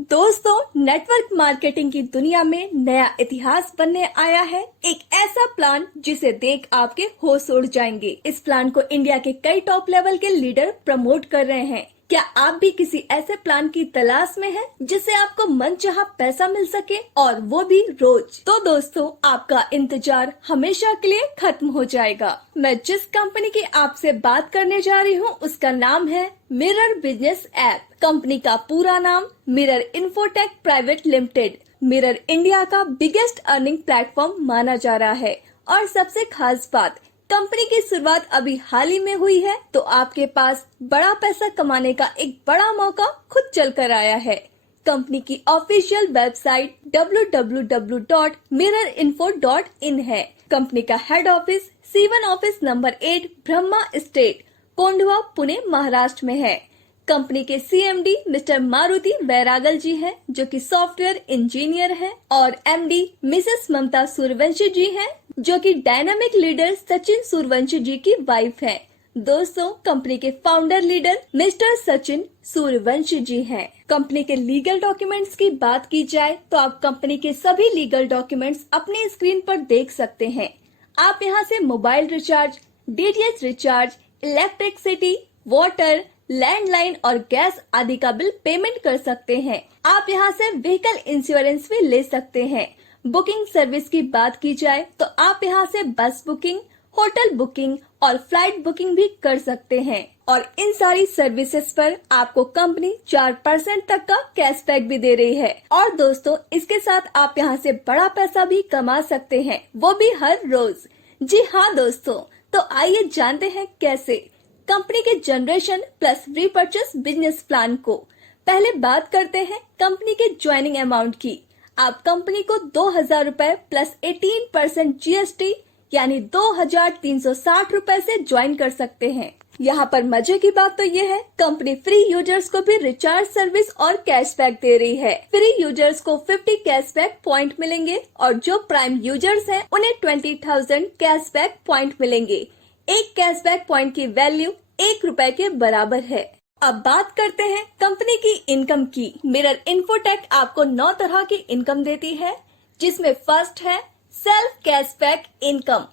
दोस्तों, network marketing की दुनिया में नया इतिहास बनने आया है। एक ऐसा प्लान जिसे देख आपके होश उड़ जाएंगे। इस प्लान को इंडिया के कई टॉप लेवल के लीडर प्रमोट कर रहे हैं। क्या आप भी किसी ऐसे प्लान की तलाश में हैं जिससे आपको मनचाहा पैसा मिल सके और वो भी रोज? तो दोस्तों, आपका इंतजार हमेशा के लिए खत्म हो जाएगा। मैं जिस कंपनी की आपसे बात करने जा रही हूँ उसका नाम है मिरर बिजनेस ऐप। कंपनी का पूरा नाम mirror infotech private limited. Mirror India का बिगेस्ट अर्निंग प्लेटफॉर्म माना जा रहा है और सबसे खास बात, कंपनी की शुरुआत अभी हाल ही में हुई है, तो आपके पास बड़ा पैसा कमाने का एक बड़ा मौका खुद चल कर आया है। कंपनी की ऑफिशियल वेबसाइट www.mirrorinfo.in है। कंपनी का head office C1 office number 8 Brahma state, Kondhwa, Pune, Maharashtra में है। कंपनी के CMD मिस्टर मारुति वैरागल जी हैं, जो कि सॉफ्टवेयर इंजीनियर हैं, और MD मिसेस ममता सूर्यवंशी जी हैं, जो कि डायनामिक लीडर सचिन सूर्यवंशी जी की वाइफ हैं। दोस्तों, कंपनी के founder leader Mr Sachin Suryavanshi ji हैं। कंपनी के लीगल डॉक्यूमेंट्स की बात की जाए तो आप कंपनी के सभी लीगल डॉक्यूमेंट्स अपने स्क्रीन पर देख सकते हैं। आप यहां से mobile recharge, DTH recharge, electricity, water, landline और गैस आदि का बिल पेमेंट कर सकते हैं। आप यहां से व्हीकल इंश्योरेंस भी ले सकते हैं। बुकिंग सर्विस की बात की जाए तो आप यहां से बस बुकिंग, होटल बुकिंग और फ्लाइट बुकिंग भी कर सकते हैं, और इन सारी सर्विसेज पर आपको कंपनी 4% तक का कैशबैक भी दे रही है। और दोस्तों, इसके साथ आप यहां से बड़ा पैसा भी कमा सकते हैं, वो भी हर रोज। जी हाँ दोस्तों, तो आइए जानते हैं कैसे। कंपनी के generation plus repurchase business plan को। पहले बात करते हैं कंपनी के ज्वाइनिंग अमाउंट की। आप कंपनी को 2,000 रूपए प्लस 18% GST यानी 2,360 रूपए से ज्वाइन कर सकते हैं। यहाँ पर मजे की बात तो ये है, कंपनी फ्री यूजर्स को भी रिचार्ज सर्विस और कैशबैक दे रही है। फ्री यूजर्स को 50 कैशबैक पॉइंट मिलेंगे और जो प्राइम यूजर्स हैं उन्हें 20,000 कैशबैक पॉइंट मिलेंगे। एक कैशबैक पॉइंट की वैल्यू 1 रुपए के बराबर है। अब बात करते हैं कंपनी की इनकम की। मिरर इन्फोटेक आपको 9 तरह की इनकम देती है, जिसमें फर्स्ट है self cashback income,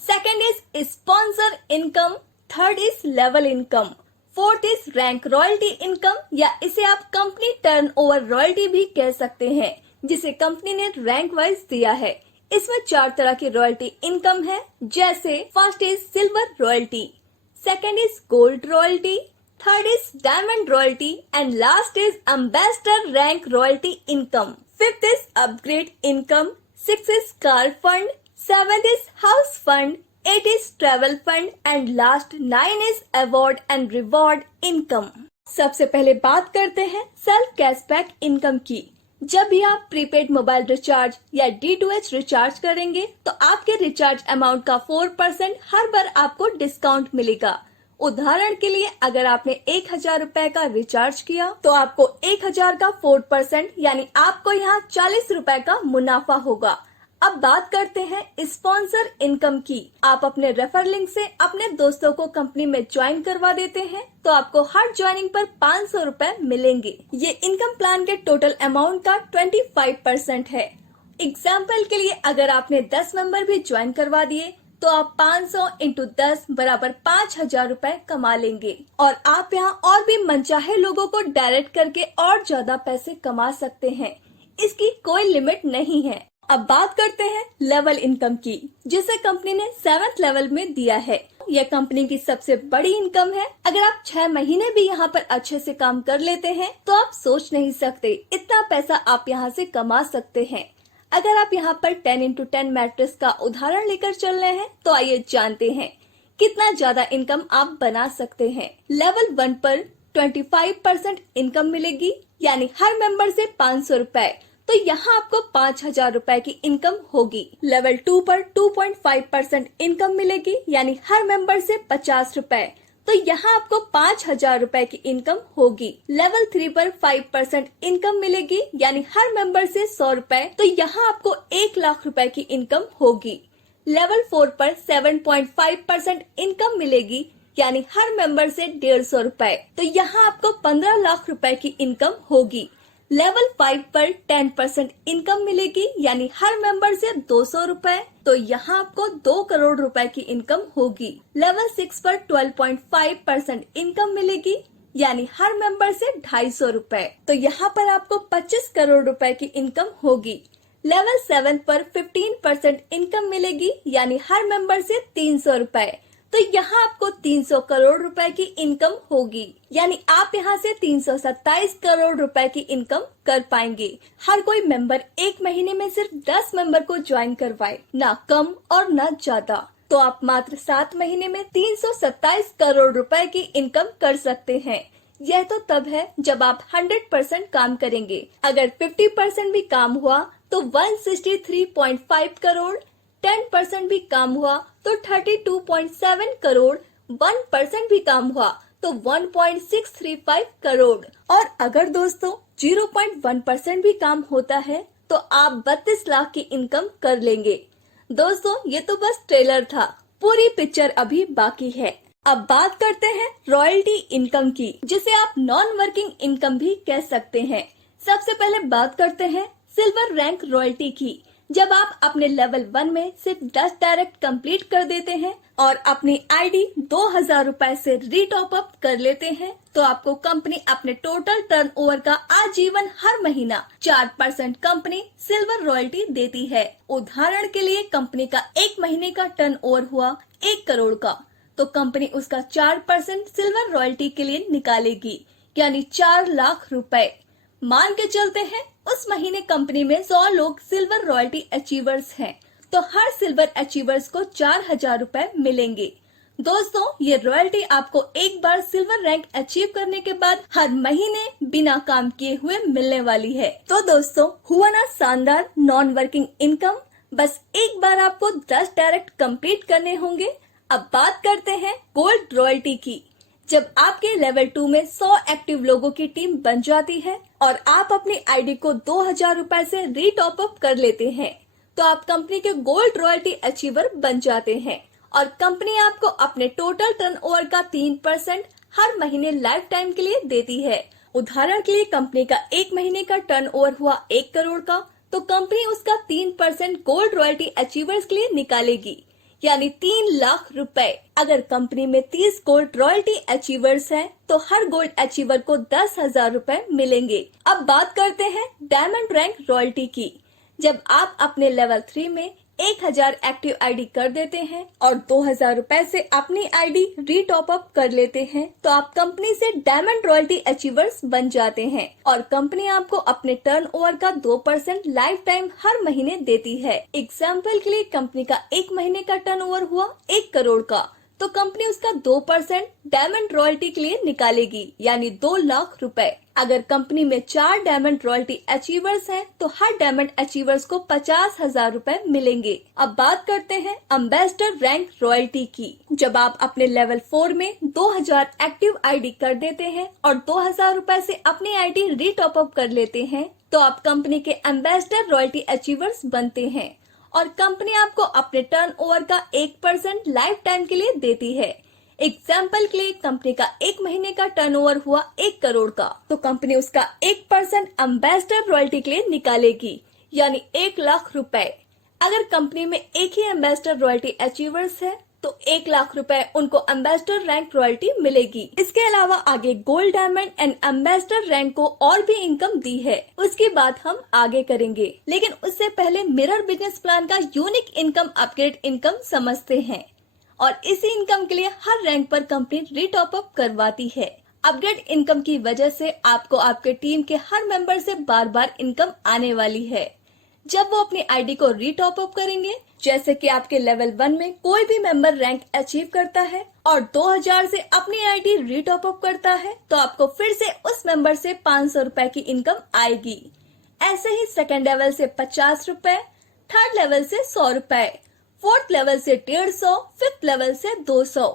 second is sponsor income, third is level income, fourth is rank royalty income, या इसे आप कंपनी टर्नओवर रॉयल्टी भी कह सकते हैं, जिसे कंपनी ने रैंक वाइज दिया है। इसमें 4 तरह की रॉयल्टी इनकम है, जैसे first is silver royalty, second is gold royalty, third is diamond royalty and last is ambassador rank royalty income. Fifth is upgrade income, six is car fund, seventh is house fund, 8 is travel fund and last 9 is award and reward income। सबसे पहले बात करते हैं self cashback income की। जब भी आप prepaid mobile recharge या D2H रिचार्ज करेंगे तो आपके रिचार्ज अमाउंट का 4% हर बार आपको डिस्काउंट मिलेगा। उदाहरण के लिए, अगर आपने 1,000 रूपए का रिचार्ज किया तो आपको 1,000 का 4% यानी आपको यहाँ 40 रूपए का मुनाफा होगा। अब बात करते हैं स्पॉन्सर इनकम की। आप अपने रेफर लिंक से अपने दोस्तों को कंपनी में ज्वाइन करवा देते हैं तो आपको हर ज्वाइनिंग पर 500 रूपए मिलेंगे। ये इनकम प्लान के टोटल अमाउंट का 25% है। एग्जाम्पल के लिए, अगर आपने 10 मेंबर भी ज्वाइन करवा दिए तो आप 500 इंटू 10 बराबर 5,000 रूपए कमा लेंगे, और आप यहाँ और भी मनचाहे लोगों को डायरेक्ट करके और ज्यादा पैसे कमा सकते हैं। इसकी कोई लिमिट नहीं है। अब बात करते हैं लेवल इनकम की, जिसे कंपनी ने 7th लेवल में दिया है। यह कंपनी की सबसे बड़ी इनकम है। अगर आप 6 महीने भी यहाँ पर अच्छे से काम कर लेते हैं तो आप सोच नहीं सकते इतना पैसा आप यहाँ से कमा सकते हैं। अगर आप यहाँ पर 10x10 मैट्रिक्स का उदाहरण लेकर चल रहे हैं तो आइए जानते हैं कितना ज्यादा इनकम आप बना सकते हैं। लेवल 1 पर 25% इनकम मिलेगी, यानी हर मेंबर से 500 रूपए, तो यहाँ आपको 5,000 रूपए की इनकम होगी। लेवल 2 पर 2.5% इनकम मिलेगी, यानी हर मेंबर से 50 रूपए, तो यहाँ आपको 5,000 रूपए की इनकम होगी। लेवल 3 पर 5% इनकम मिलेगी, यानी हर मेंबर से 100 रूपए, तो यहाँ आपको 1,00,000 रूपए की इनकम होगी। लेवल 4 पर 7.5% इनकम मिलेगी, यानी हर मेंबर से 150 रूपए, तो यहाँ आपको 15 लाख रूपए की इनकम होगी। लेवल 5 पर 10% इनकम मिलेगी, यानी हर मेंबर से 200 रुपए, तो यहाँ आपको 2 करोड़ रुपए की इनकम होगी। लेवल 6 पर 12.5% इनकम मिलेगी, यानी हर मेंबर से 250 रुपए, तो यहाँ पर आपको 25 करोड़ रुपए की इनकम होगी। लेवल 7 पर 15% इनकम मिलेगी, यानी हर मेंबर से 300 रुपए, तो यहाँ आपको 300 करोड़ रुपए की इनकम होगी, यानी आप यहाँ से 327 करोड़ रुपए की इनकम कर पाएंगे। हर कोई मेंबर एक महीने में सिर्फ 10 मेंबर को ज्वाइन करवाए, ना कम और ना ज्यादा, तो आप मात्र 7 महीने में 327 करोड़ रुपए की इनकम कर सकते हैं। यह तो तब है जब आप 100% काम करेंगे। अगर 50% भी काम हुआ तो 163.5 करोड़, 10% भी काम हुआ तो 32.7 करोड़, 1% भी काम हुआ तो 1.635 करोड़, और अगर दोस्तों 0.1% भी काम होता है तो आप 32 लाख की इनकम कर लेंगे। दोस्तों ये तो बस ट्रेलर था, पूरी पिक्चर अभी बाकी है। अब बात करते हैं रॉयल्टी इनकम की, जिसे आप नॉन वर्किंग इनकम भी कह सकते हैं। सबसे पहले बात करते हैं सिल्वर रैंक रॉयल्टी की। जब आप अपने लेवल 1 में सिर्फ 10 डायरेक्ट कंप्लीट कर देते हैं और अपनी आईडी 2000 रुपए से रीटॉप अप कर लेते हैं, तो आपको कंपनी अपने टोटल टर्नओवर का आजीवन हर महीना 4% कंपनी सिल्वर रॉयल्टी देती है। उदाहरण के लिए कंपनी का एक महीने का टर्नओवर हुआ 1 करोड़ का, तो कंपनी उसका 4% सिल्वर रॉयल्टी के लिए निकालेगी, यानी 4 लाख रुपए। मान के चलते हैं उस महीने कंपनी में 100 लोग सिल्वर रॉयल्टी अचीवर्स हैं, तो हर सिल्वर अचीवर्स को 4000 रुपए मिलेंगे। दोस्तों ये रॉयल्टी आपको एक बार सिल्वर रैंक अचीव करने के बाद हर महीने बिना काम किए हुए मिलने वाली है। तो दोस्तों हुआ ना शानदार नॉन वर्किंग इनकम। बस एक बार आपको 10 डायरेक्ट कंप्लीट करने होंगे। अब बात करते हैं गोल्ड रॉयल्टी की। जब आपके लेवल 2 में 100 एक्टिव लोगों की टीम बन जाती है और आप अपनी आईडी को 2000 रुपए से रीटॉप अप कर लेते हैं, तो आप कंपनी के गोल्ड रॉयल्टी अचीवर बन जाते हैं और कंपनी आपको अपने टोटल टर्नओवर का 3% हर महीने लाइफ टाइम के लिए देती है। उदाहरण के लिए कंपनी का एक महीने का टर्नओवर हुआ 1 करोड़ का, तो कंपनी उसका 3% गोल्ड रॉयल्टी अचीवर्स के लिए निकालेगी, यानी 3 लाख रुपए। अगर कंपनी में 30 गोल्ड रॉयल्टी अचीवर्स हैं, तो हर गोल्ड अचीवर को 10,000 रुपए मिलेंगे। अब बात करते हैं डायमंड रैंक रॉयल्टी की। जब आप अपने लेवल 3 में 1000 एक्टिव आईडी कर देते हैं और 2000 रुपए से अपनी आईडी रीटॉप अप कर लेते हैं, तो आप कंपनी से डायमंड रॉयल्टी अचीवर्स बन जाते हैं और कंपनी आपको अपने टर्नओवर का 2% लाइफ टाइम हर महीने देती है। एग्जाम्पल के लिए कंपनी का एक महीने का टर्नओवर हुआ 1 करोड़ का, तो कंपनी उसका 2% डायमंड रॉयल्टी के लिए निकालेगी, यानी 2 लाख रुपए। अगर कंपनी में 4 डायमंड रॉयल्टी अचीवर्स हैं, तो हर डायमंड अचीवर्स को 50,000 रुपए मिलेंगे। अब बात करते हैं एम्बेसडर रैंक रॉयल्टी की। जब आप अपने लेवल 4 में 2000 एक्टिव आईडी कर देते हैं और 2000 रुपए से अपनी आईडी रीटॉप अप कर लेते हैं, तो आप कंपनी के एम्बेसडर रॉयल्टी अचीवर्स बनते हैं और कंपनी आपको अपने टर्नओवर का 1% लाइफ टाइम के लिए देती है। एग्जाम्पल के लिए कंपनी का एक महीने का टर्नओवर हुआ 1 करोड़ का, तो कंपनी उसका 1% एम्बेसडर रॉयल्टी के लिए निकालेगी, यानी 1 लाख रुपए। अगर कंपनी में एक ही एम्बेसडर रॉयल्टी अचीवर्स है, तो 1 लाख रुपए उनको एम्बेसडर रैंक रॉयल्टी मिलेगी। इसके अलावा आगे gold, diamond and ambassador rank को और भी इनकम दी है, उसकी बात हम आगे करेंगे। लेकिन उससे पहले मिरर बिजनेस प्लान का यूनिक इनकम अपग्रेड इनकम समझते हैं, और इसी इनकम के लिए हर रैंक पर कंपनी रीटॉप अप करवाती है। अपग्रेड इनकम की वजह से आपको आपके टीम के हर मेंबर से बार बार इनकम आने वाली है। जब वो अपनी आईडी को रीटॉप अप करेंगे, जैसे कि आपके लेवल 1 में कोई भी मेंबर रैंक अचीव करता है और 2000 से अपनी आईडी रीटॉप अप करता है, तो आपको फिर से उस मेंबर से 500 रुपए की इनकम आएगी। ऐसे ही सेकेंड लेवल से 50 रुपए, थर्ड लेवल से 100 रुपए, फोर्थ लेवल से 150, फिफ्थ लेवल से 200,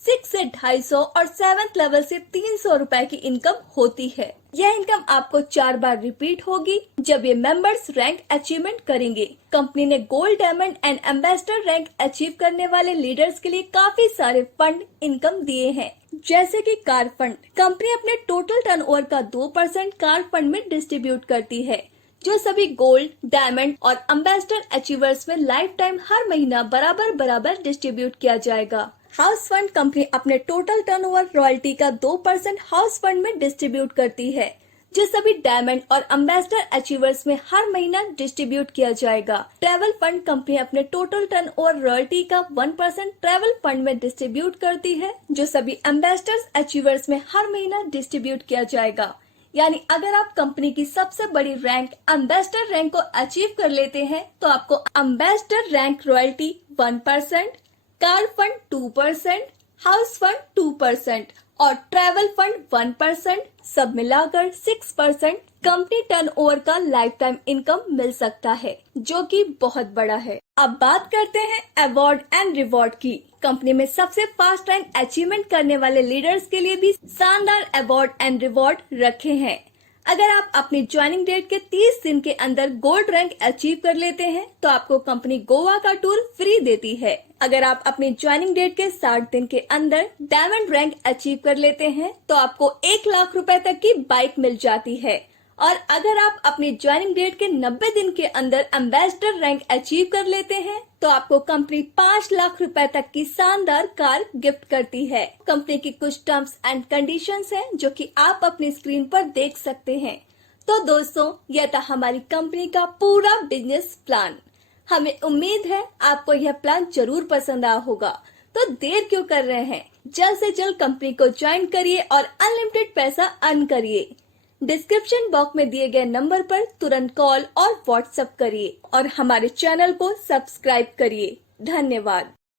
6 से 250 और 7th लेवल से 300 रुपए की इनकम होती है। यह इनकम आपको 4 बार रिपीट होगी जब ये मेंबर्स रैंक अचीवमेंट करेंगे। कंपनी ने gold, diamond and ambassador rank achieve करने वाले लीडर्स के लिए काफी सारे फंड इनकम दिए हैं, जैसे कि कार फंड। कंपनी अपने टोटल टर्नओवर का 2% कार फंड में डिस्ट्रीब्यूट करती है, जो सभी गोल्ड, डायमंड और एम्बेसडर अचीवर्स में लाइफ टाइम हर महीना बराबर बराबर डिस्ट्रीब्यूट किया जाएगा। हाउस फंड कंपनी अपने टोटल टर्नओवर रॉयल्टी का 2% हाउस फंड में डिस्ट्रीब्यूट करती है, जो सभी डायमंड और एम्बेसडर अचीवर्स में हर महीना डिस्ट्रीब्यूट किया जाएगा। ट्रैवल फंड कंपनी अपने टोटल टर्नओवर रॉयल्टी का 1% ट्रैवल फंड में डिस्ट्रीब्यूट करती है, जो सभी एम्बेसडर अचीवर्स में हर महीना डिस्ट्रीब्यूट किया जाएगा। यानी अगर आप कंपनी की सबसे बड़ी रैंक एम्बेसडर रैंक को अचीव कर लेते हैं तो आपको ambassador rank royalty 1%, car fund 2%, house fund 2% और ट्रैवल फंड 1%, सब मिलाकर 6% कंपनी टर्नओवर का लाइफ टाइम इनकम मिल सकता है, जो कि बहुत बड़ा है। अब बात करते हैं अवार्ड एंड रिवॉर्ड की। कंपनी में सबसे फास्ट रैंक अचीवमेंट करने वाले लीडर्स के लिए भी शानदार अवार्ड एंड रिवॉर्ड रखे हैं। अगर आप अपनी ज्वाइनिंग डेट के 30 दिन के अंदर गोल्ड रैंक अचीव कर लेते हैं तो आपको कंपनी गोवा का टूर फ्री देती है। अगर आप अपनी ज्वाइनिंग डेट के 60 दिन के अंदर डायमंड रैंक अचीव कर लेते हैं तो आपको 1 लाख रुपए तक की बाइक मिल जाती है। और अगर आप अपनी ज्वाइनिंग डेट के 90 दिन के अंदर एम्बेसडर रैंक अचीव कर लेते हैं तो आपको कंपनी 5 लाख रुपए तक की शानदार कार गिफ्ट करती है। कंपनी की कुछ टर्म्स एंड कंडीशंस हैं जो कि आप अपनी स्क्रीन पर देख सकते हैं। तो दोस्तों, यह था हमारी कंपनी का पूरा बिजनेस प्लान। हमें उम्मीद है आपको यह प्लान जरूर पसंद आया होगा। तो देर क्यों कर रहे हैं, जल्द से जल्द कंपनी को ज्वाइन करिए और अनलिमिटेड पैसा अर्न करिए। डिस्क्रिप्शन बॉक्स में दिए गए नंबर पर तुरंत कॉल और व्हाट्सएप करिए और हमारे चैनल को सब्सक्राइब करिए। धन्यवाद।